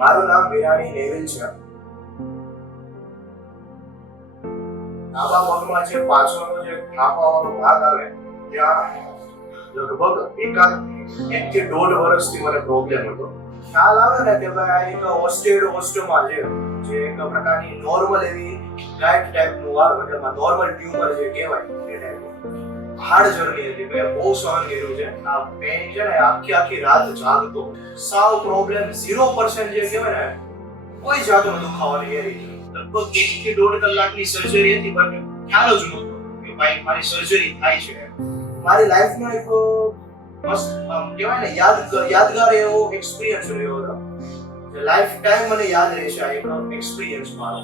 મારું નામ વિરાણી નેવિલ છે. ડાબા પગમાં જે પાછળનો જે થાપાવાળો ભાગ આવે ત્યાં લગભગ એક થી 1.5 વર્ષથી મને પ્રોબ્લેમ હતો. ખ્યાલ આવે ને કે ભાઈ આ એક ઓસ્ટિયોમા છે, જે એક પ્રકારની નોર્મલ એવી ગાઈટ ટાઈપનું આવે, મતલબ નોર્મલ ટ્યુમર જે કહેવાય એ ટાઈપનું. હાર્ડ જર્ની હતી, મેં બહુ સહન કર્યું છે. આ પેઇન છે ને આખી રાત જાગતો, સાવ પ્રોબ્લેમ 0% જે કહેવાય ને કોઈ જાતનો દુખાવો નહીં એરી. લગભગ 1 થી 1.5 કલાકની સર્જરી હતી, પણ ખ્યાલ જ નહોતો કે ભાઈ મારી સર્જરી થાય છે. મારી લાઈફનો એક મસ્ત કહેવાય ને યાદગાર એવો એક્સપિરિયન્સ રહ્યો હતો. લાઈફ ટાઈમ મને યાદ રહેશે આ એક એક્સપિરિયન્સ મારો.